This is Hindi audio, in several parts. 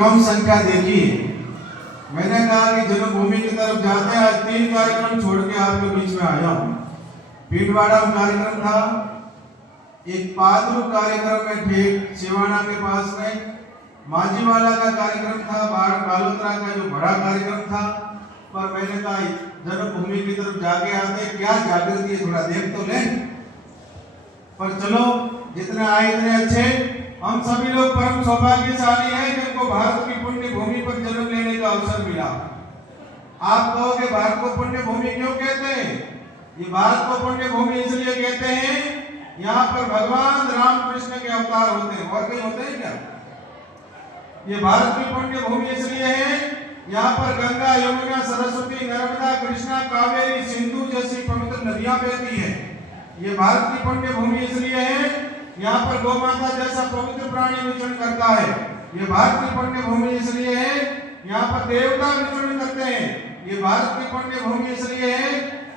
कम संख्या देखी है। मैंने कहा कि जन्मभूमि की तरफ जाते हैं। आज 3 कार्यक्रम छोड़ के आपके बीच में आया हूँ। भीलवाड़ा में कार्यक्रम था, एक पादरू कार्यक्रम में ठीक सिवाना के पास में माझीवाला का कार्यक्रम था, बालोतरा का जो बड़ा कार्यक्रम था। पर मैंने कहा जन्मभूमि की तरफ जाके आते, क्या जागृति है, थोड़ा देख तो लें। पर चलो, जितने आए इतने अच्छे। हम सभी लोग परम सौभाग्यशाली हैं कि हमको भारत की पुण्य भूमि पर जन्म लेने का अवसर मिला। आप कहोगे भारत को पुण्य भूमि क्यों कहते हैं? ये भारत को पुण्य भूमि इसलिए कहते हैं, यहाँ पर भगवान राम कृष्ण के अवतार होते हैं। और कहीं होते हैं क्या? ये भारत की पुण्य भूमि इसलिए है, यहाँ पर गंगा, यमुना, सरस्वती, नर्मदा, कृष्णा, कावेरी, सिंधु जैसी पवित्र नदियां बहती है। ये भारत की पुण्य भूमि इसलिए है, यहाँ पर गौ माता जैसा पवित्र प्राणी विचरण करता है। ये भारत की पुण्य भूमि इसलिए है, यहाँ पर देवता विचरण करते हैं। ये भारत की पुण्य भूमि इसलिए है,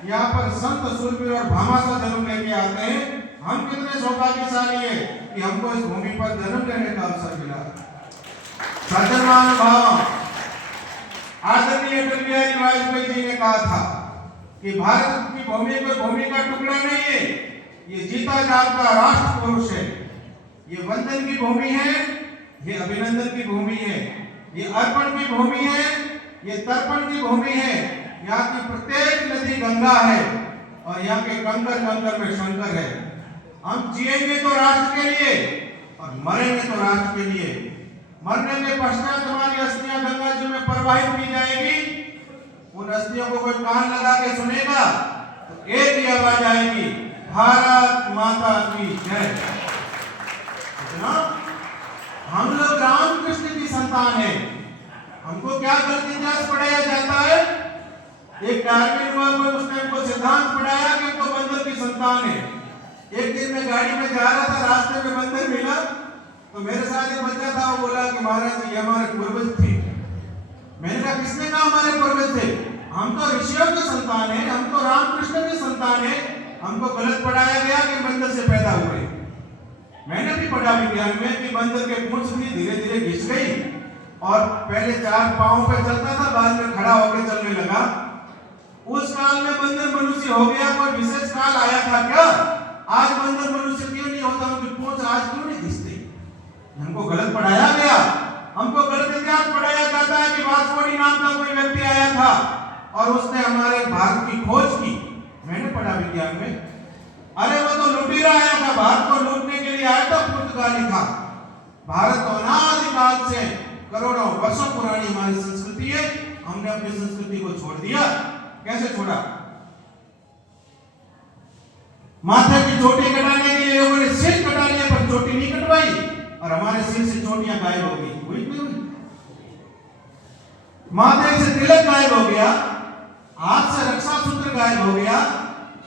यहाँ पर संत, सूरवीर और भामाशाह जन्म लेके आते हैं। हम कितने सौभाग्यशाली है कि हमको इस भूमि पर जन्म लेने का अवसर मिला। सज्जनमान भाव, आदरणीय अटल बिहारी वाजपेयी जी ने कहा था कि भारत की भूमि कोई भूमि का टुकड़ा नहीं है, ये जीता जागता राष्ट्र पुरुष है। ये वंदन की भूमि है, ये अभिनंदन की भूमि है, ये अर्पण की भूमि है, ये तर्पण की भूमि है। यहाँ की प्रत्येक नदी गंगा है और यहाँ के कंकर कंकर में शंकर है। हम जिएंगे तो राष्ट्र के लिए और मरेंगे तो राष्ट्र के लिए। मरने के पश्चात हमारी अस्थियां गंगा जी में प्रवाहित की जाएगी। उन अस्थियों को कोई कान लगा के सुनेगा तो एक ही आवाज आएगी, भारत माता की जय। हम लोग रामकृष्ण की संतान है। हमको क्या गलत इतिहास पढ़ाया जाता है? एक डार्विन हुआ, उसने हमको सिद्धांत पढ़ाया कि हमको बंदर की संतान है। एक दिन मैं गाड़ी में जा रहा था, रास्ते में बंदर मिला तो मेरे साथ एक बच्चा था, वो बोला कि महाराज ये हमारे पूर्वज थे। मैंने कहा किसने कहा हमारे पूर्वज थे? हम तो ऋषियों के संतान हैं, हम तो रामकृष्ण के संतान हैं। हमको गलत पढ़ाया गया कि बंदर से पैदा हुए। मैंने भी पढ़ा विज्ञान में कि बंदर के पूंछ भी धीरे धीरे घिस गई और पहले 4 पांवों पे चलता था, बाद में खड़ा होकर चलने लगा। उस काल में बंदर मनुष्य हो गया। कोई विशेष काल आया था क्या? आज बंदर मनुष्य क्यों नहीं होता? उनकी पूंछ आज क्यों नहीं घिसती? हमको गलत पढ़ाया गया। हमको गलत इतिहास पढ़ाया जाता है कि वास्कोडी नाम का कोई व्यक्ति आया था और उसने हमारे भारत की खोज की। मैंने पढ़ा विज्ञान में। अरे वो तो लुटेरा आया था, भारत को लूटने के लिए आया था, पुर्तगाली था। भारत तो अनादिकाल से करोड़ों वर्षों पुरानी हमारी संस्कृति है। हमने अपनी संस्कृति को छोड़ दिया। कैसे छोड़ा? माथे की चोटी कटाने के लिए लोगों ने सिर कटा लिया पर चोटी नहीं कटवाई और हमारे सिर से चोटियां गायब हो गई। हुई नहीं हुई? माथे से तिलक गायब हो गया, हाथ से रक्षा सूत्र गायब हो गया,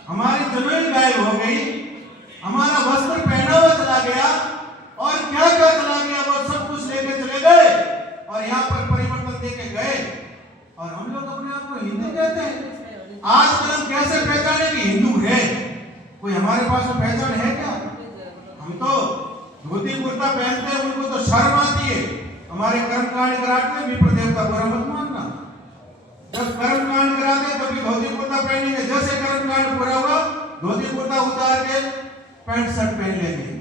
हमारी जमीन गायब हो गई, हमारा वस्त्र पहना हुआ चला गया और क्या क्या चला गया, वो सब कुछ लेके चले गए और यहाँ पर परिवर्तन देके गए। और हम लोग अपने आप को हिंदू कहते हैं। आजकल हम कैसे पहचाने कि हिंदू है? कोई हमारे पास में पहचान है क्या? हम तो धोती कुर्ता पहनते हैं, उनको तो शर्म आती है। हमारे कर्मकांड कराते हैं, विप्र देवता बुरा मत मानना। जब कर्मकांड कराते तभी धोती कुर्ता पहनेंगे। जैसे कर्मकांड पूरा हुआ, धोती कुर्ता उतार के पैंट शर्ट पहन लेंगे।